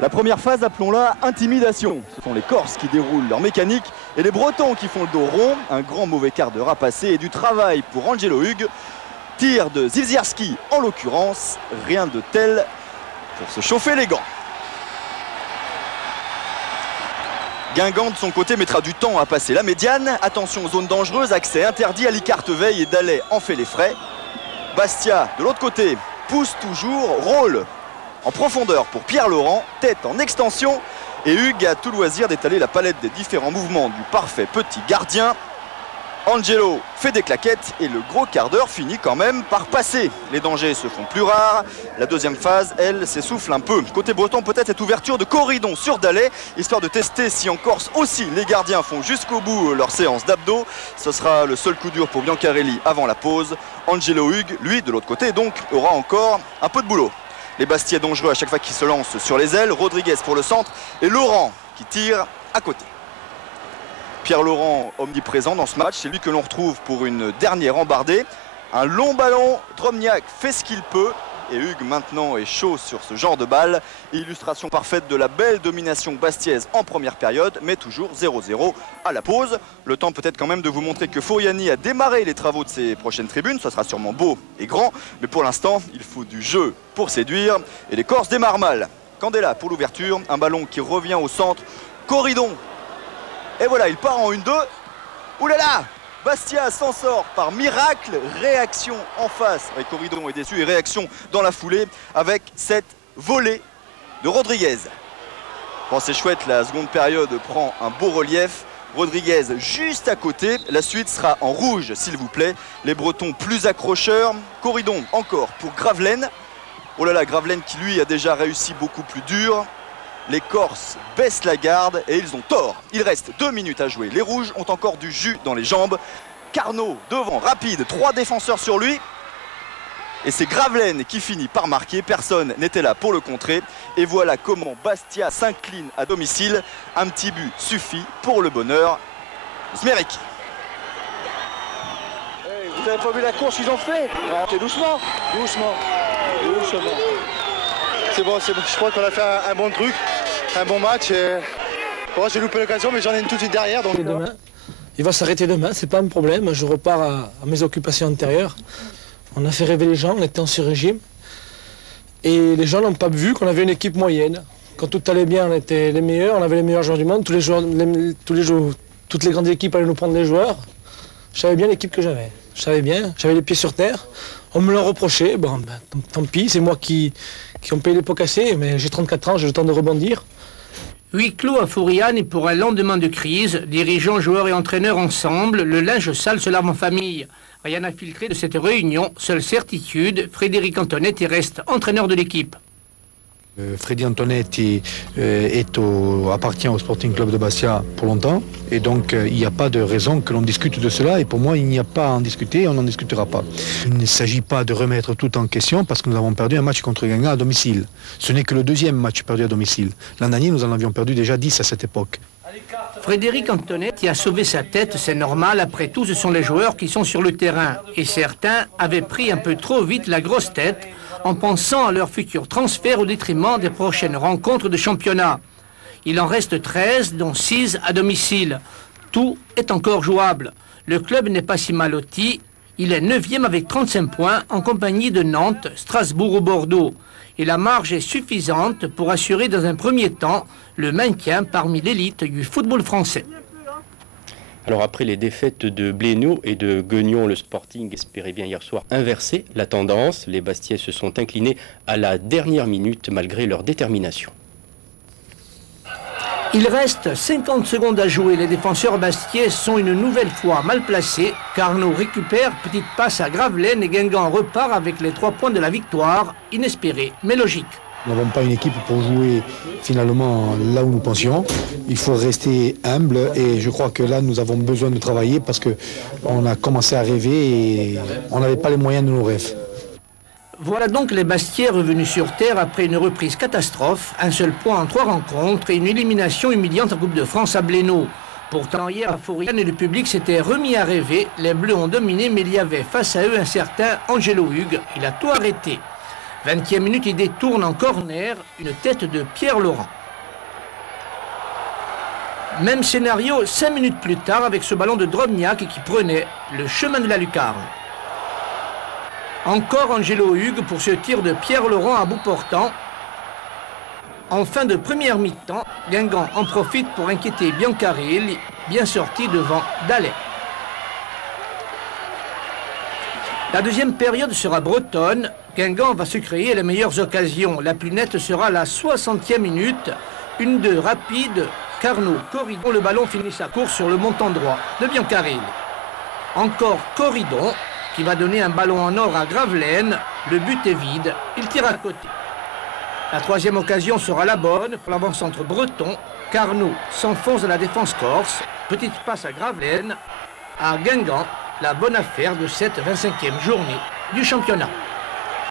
La première phase, appelons-la intimidation. Ce sont les Corses qui déroulent leur mécanique et les Bretons qui font le dos rond. Un grand mauvais quart d'heure à passer et du travail pour Angelo Hugues. Tir de Zivzierski en l'occurrence. Rien de tel pour se chauffer les gants. Guingamp de son côté mettra du temps à passer la médiane. Attention aux zones dangereuses, accès interdit. Ali Carteveille et Dallet en fait les frais. Bastia de l'autre côté pousse toujours, rôle en profondeur pour Pierre Laurent, tête en extension. Et Hugues a tout loisir d'étaler la palette des différents mouvements du parfait petit gardien. Angelo fait des claquettes et le gros quart d'heure finit quand même par passer. Les dangers se font plus rares. La deuxième phase, elle, s'essouffle un peu. Côté breton, peut-être cette ouverture de Corridon sur Dallet, histoire de tester si en Corse aussi les gardiens font jusqu'au bout leur séance d'abdos. Ce sera le seul coup dur pour Biancarelli avant la pause. Angelo Hugues, lui, de l'autre côté, donc, aura encore un peu de boulot. Les Bastiais dangereux à chaque fois qu'ils se lancent sur les ailes. Rodriguez pour le centre et Laurent qui tire à côté. Pierre Laurent omniprésent dans ce match, c'est lui que l'on retrouve pour une dernière embardée. Un long ballon, Drobniak fait ce qu'il peut et Hugues maintenant est chaud sur ce genre de balle. Illustration parfaite de la belle domination bastiaise en première période, mais toujours 0-0 à la pause. Le temps peut-être quand même de vous montrer que Fouriani a démarré les travaux de ses prochaines tribunes. Ça sera sûrement beau et grand, mais pour l'instant, il faut du jeu pour séduire. Et les Corses démarrent mal. Candela pour l'ouverture, un ballon qui revient au centre. Corridon. Et voilà, il part en 1-2. Ouh là là, Bastia s'en sort par miracle. Réaction en face. Et Corridon est déçu et réaction dans la foulée avec cette volée de Rodriguez. Bon, c'est chouette, la seconde période prend un beau relief. Rodriguez juste à côté. La suite sera en rouge, s'il vous plaît. Les Bretons plus accrocheurs. Corridon encore pour Gravelaine. Oh là là, Gravelaine qui lui a déjà réussi beaucoup plus dur. Les Corses baissent la garde et ils ont tort. Il reste 2 minutes à jouer. Les Rouges ont encore du jus dans les jambes. Carnot devant, rapide, 3 défenseurs sur lui. Et c'est Gravelaine qui finit par marquer. Personne n'était là pour le contrer. Et voilà comment Bastia s'incline à domicile. Un petit but suffit pour le bonheur de Smerik. Hey, vous n'avez pas vu la course qu'ils ont fait? C'est doucement, doucement, doucement. C'est bon, je crois qu'on a fait un bon truc, un bon match. Bon, j'ai loupé l'occasion, mais j'en ai une tout de suite derrière. Donc... Demain, il va s'arrêter demain, c'est pas un problème. Je repars à mes occupations antérieures. On a fait rêver les gens, on était en sur-régime. Et les gens n'ont pas vu qu'on avait une équipe moyenne. Quand tout allait bien, on était les meilleurs, on avait les meilleurs joueurs du monde. Toutes les grandes équipes allaient nous prendre les joueurs. Je savais bien l'équipe que j'avais. Je savais bien, j'avais les pieds sur terre. On me l'a reproché, bon, ben, tant pis, c'est moi qui ont payé les pots cassés, mais j'ai 34 ans, j'ai le temps de rebondir. Huis clos à Fouriani pour un lendemain de crise, dirigeants, joueurs et entraîneurs ensemble, le linge sale se lave en famille. Rien à filtrer de cette réunion, seule certitude, Frédéric Antonetti reste entraîneur de l'équipe. Freddy Antonetti appartient au Sporting Club de Bastia pour longtemps et donc il n'y a pas de raison que l'on discute de cela et pour moi il n'y a pas à en discuter et on n'en discutera pas. Il ne s'agit pas de remettre tout en question parce que nous avons perdu un match contre Guingamp à domicile. Ce n'est que le deuxième match perdu à domicile. L'an dernier nous en avions perdu déjà 10 à cette époque. Frédéric Antonetti a sauvé sa tête, c'est normal, après tout ce sont les joueurs qui sont sur le terrain et certains avaient pris un peu trop vite la grosse tête en pensant à leur futur transfert au détriment des prochaines rencontres de championnat. Il en reste 13, dont 6 à domicile. Tout est encore jouable. Le club n'est pas si mal loti. Il est 9e avec 35 points en compagnie de Nantes, Strasbourg ou Bordeaux. Et la marge est suffisante pour assurer dans un premier temps le maintien parmi l'élite du football français. Alors après les défaites de Blénaud et de Guignon, le Sporting espérait bien hier soir inverser la tendance. Les Bastiais se sont inclinés à la dernière minute malgré leur détermination. Il reste 50 secondes à jouer. Les défenseurs bastiais sont une nouvelle fois mal placés. Carnot récupère, petite passe à Gravelaine et Guingamp repart avec les 3 points de la victoire. Inespéré mais logique. Nous n'avons pas une équipe pour jouer finalement là où nous pensions. Il faut rester humble et je crois que là nous avons besoin de travailler parce qu'on a commencé à rêver et on n'avait pas les moyens de nos rêves. Voilà donc les Bastiais revenus sur terre après une reprise catastrophe, un seul point en 3 rencontres et une élimination humiliante en Coupe de France à Blénaud. Pourtant hier à Fouriani, le public s'était remis à rêver, les Bleus ont dominé mais il y avait face à eux un certain Angelo Hugues, il a tout arrêté. 20e minute, il détourne en corner une tête de Pierre Laurent. Même scénario 5 minutes plus tard avec ce ballon de Drobniak qui prenait le chemin de la lucarne. Encore Angelo Hugues pour ce tir de Pierre Laurent à bout portant. En fin de première mi-temps, Guingamp en profite pour inquiéter Biancarelli, bien sorti devant Dallet. La deuxième période sera bretonne. Guingamp va se créer les meilleures occasions. La plus nette sera la 60e minute. 1-2 rapide. Carnot, Corridon, le ballon finit sa course sur le montant droit de Biancarelli. Encore Corridon qui va donner un ballon en or à Gravelaine. Le but est vide, il tire à côté. La troisième occasion sera la bonne pour l'avant-centre breton. Carnot s'enfonce dans la défense corse. Petite passe à Gravelaine. À Guingamp, la bonne affaire de cette 25e journée du championnat.